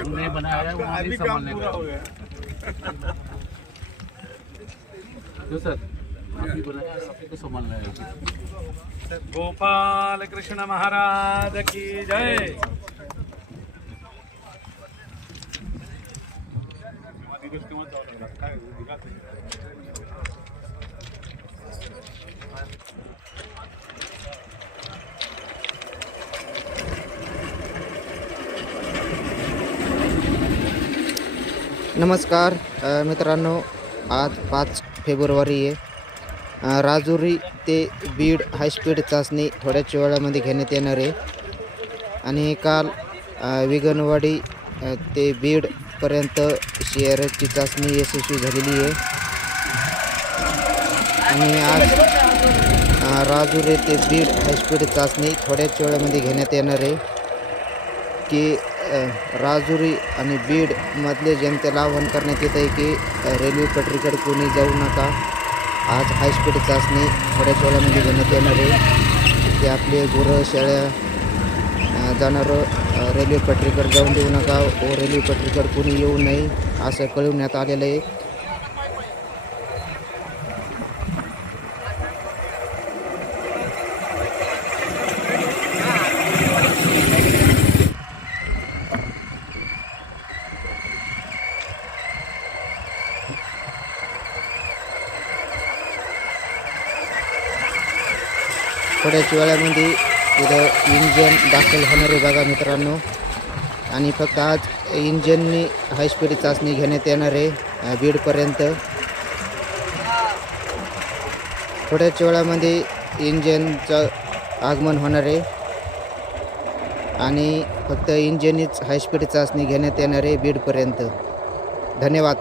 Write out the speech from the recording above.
उन्होंने बनाया है वहाँ भी संभालने का जो सर गोपाल कृष्ण महाराज की जय। नमस्कार मित्रांनो आज पाच फेब्रुवारी अ, राजुरी ते बीड हायस्पीड चाचणी थोड्याच वेळामध्ये घेण्यात येणार आहे. आणि काल विगनवाडी ते बीडपर्यंत शेअरची चाचणी यशस्वी झालेली आहे. आणि आज राजुरी ते बीड हायस्पीड चाचणी थोड्याच वेळामध्ये घेण्यात येणार आहे की राजुरी आणि बीडमधले जनतेला आवाहन करण्यात येत आहे की रेल्वे पटरीकडे कोणी जाऊ नका. आज हायस्पीड चाचणी थोड्याच वेळामध्ये घेण्यात येणार आहे. ते आपले गुरं शाळा जाणारं रेल्वे पटरीकडे जाऊन देऊ नका. व रेल्वे पटरीकडे कोणी येऊ नये असं कळवण्यात आलेलं आहे. थोड्याच वेळामध्ये इथं इंजन दाखल होणार आहे बघा मित्रांनो. आणि फक्त आज इंजननी हायस्पीड चाचणी घेण्यात येणार आहे बीडपर्यंत. थोड्याच वेळामध्ये इंजनचं आगमन होणार आहे. आणि फक्त इंजननीच हायस्पीड चाचणी घेण्यात येणार आहे बीडपर्यंत. धन्यवाद.